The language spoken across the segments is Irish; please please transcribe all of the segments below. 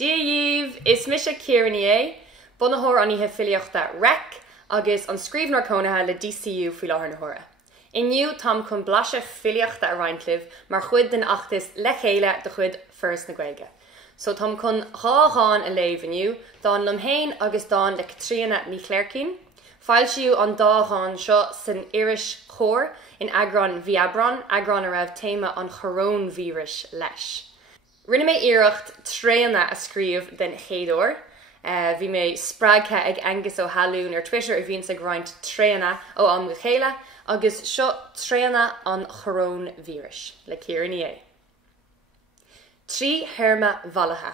Díomh, is mise Ciara Ní É, bunathóir an ihe Filíocht rec, agus an scríbhneoir cónathe le DCU faoi láthair na hora. Inniu tam chun blaise Filíocht a Reintlibh, mar chud den achtas le chéile de chud first na Gaeilge. So tam chun cháán a léamh inniu, dá lomhéin agus dá le Caitríona Ní Chléirchín, fáil siú an dáán seo san iris chóir in agran bhíabran, agran a raibh téma an Choróinvíris leis. Rinne mé iirecht tréanna a scríomh den chéadúir. Bhí mé sprágtha ag Angus ó Halún ar Twitter a bhíonn sa gráint tréanna ó an mu chéile, agus seo tréanna an Choróinvíris le Ciara Ní É. Trí therma bhalatha,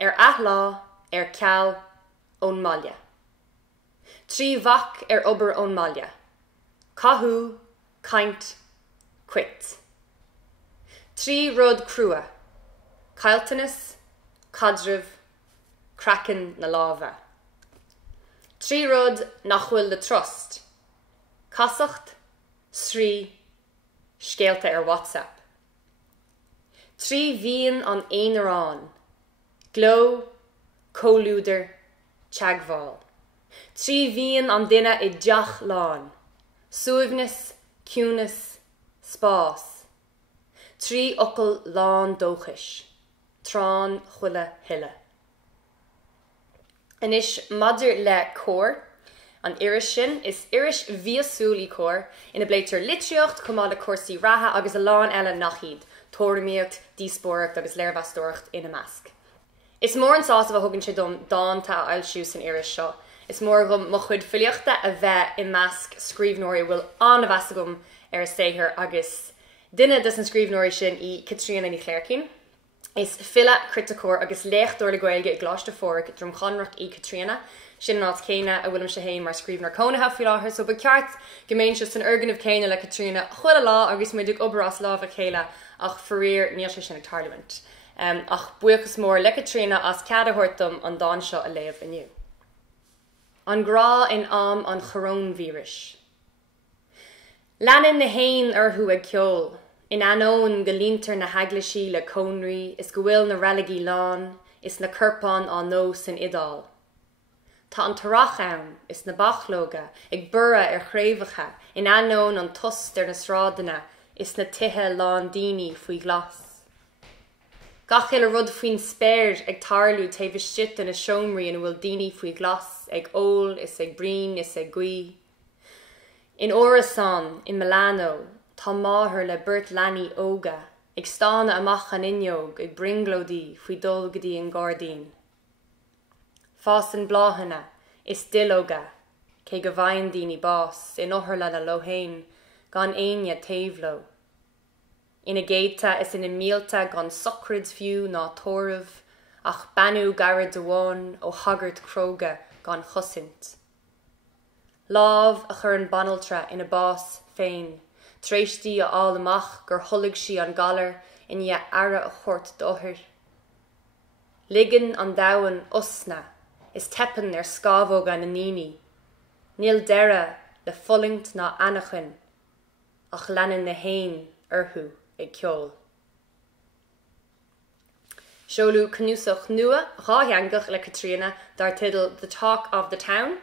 ar athlá, ar ceall, ón maille. Trí bhach ar obair ón maille. Cathú, caint, cuit. Trí rud crua. Cailteannas, cadribh, crackan na láimhe. Trí rud nach bhfuil le trost. Casacht, srí, scéalta ar WhatsApp. Trí bhíon an éonarán. Gló, cólúdar, teagmháil. Trí bhíon an duine I deach lán. Suaimhneas, ciúnas, spás. Trí ocail lán dóchais. Trán chuile hiile. Inis madidir le cór, an iris sin is iris bhíosúlaí cór ina bléitear litríocht Comhar le cuasaí ratha agus a lán eile nach iad, tóramíocht, díospóireacht agus léirbhastóireacht ina measc. Is mór an sásamh a thugann sé dom dáanta ailsiú san iris seo. Is mór go mo chud filíochta a bheith I measc scríbhneoirí bhfuil an a bheasagum ar a saothar agus duine dus an scríbhneoirí sin I Caitríona Ní Chléirchín. Is fila criticóir agus léchtúir le Gaeilge I gláiste fórg drom chonrach I Caitríona, sin ná céine a bhfuilm sé héin mar scríbhneoir cónathe faoi láthair, so ba ceart gomén se san organmh céine le Caitríona chuile lá agus muidig obair lámh a chéile ach foríor níl sé sin ag Parliament. Ach buchas mór le Caitríona as ceadúirtum an dáin seo a léamh inniu. An grá in am an Choróinvíris. Leanan na hain orthú ag ceol. In anón go líntar na haglaisí le cónraí, is go bhfuil na reiligi lán, is na curpán an nó san idáil. Tá an tarach ann, is na bachlóga, ag bura ar chréimhacha, in anón an tost ar na srádanna, is na tithe lán daoine faoi glas. Gachil a rud faoin spéir ag tarlú taobh isteat in na seomraí in bhfuil daoine faoi glas, ag ól, is ag brín, is ag guí. In Orasán, in Milano, tá máthair le burt leanaí óga, ag stána amach an inneog, ag bringlódí faoi dul go dtí an Gardaín. Fás an bláhanna, is dilóga, cé go bhain daoine bás, in othair le na lóthain, gan aine taobhló. Ina géita is ina mílta gan socrid fiú ná tóramh, ach banú garad amháin ó hagart cróga gan chosint. Lámh a chur an banaltra ina bás féin, tréistí a áil amach gur thullaigh sí an galar in ia ara a chóirt dóthair. Ligan an domhan usna, is tepan ar scábhóga na níní. Níl deire le follingt ná anachan, ach leanan na hain orthú ag ceol. Seolú cnúsach nua rátheangach le Caitríona dar tidal The Talk of the Town,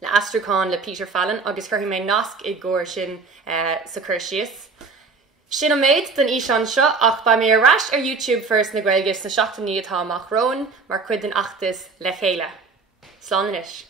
le astrúcháin le Peter Fallon agus chuirtí mé nasc I gcóir sin sa chur síos. Sin an méid den íseán seo ach ba mé arás ar YouTube first na Gaeilge na seachtaí atá amach roin mar cuid den achtas le chéile. Slán inis.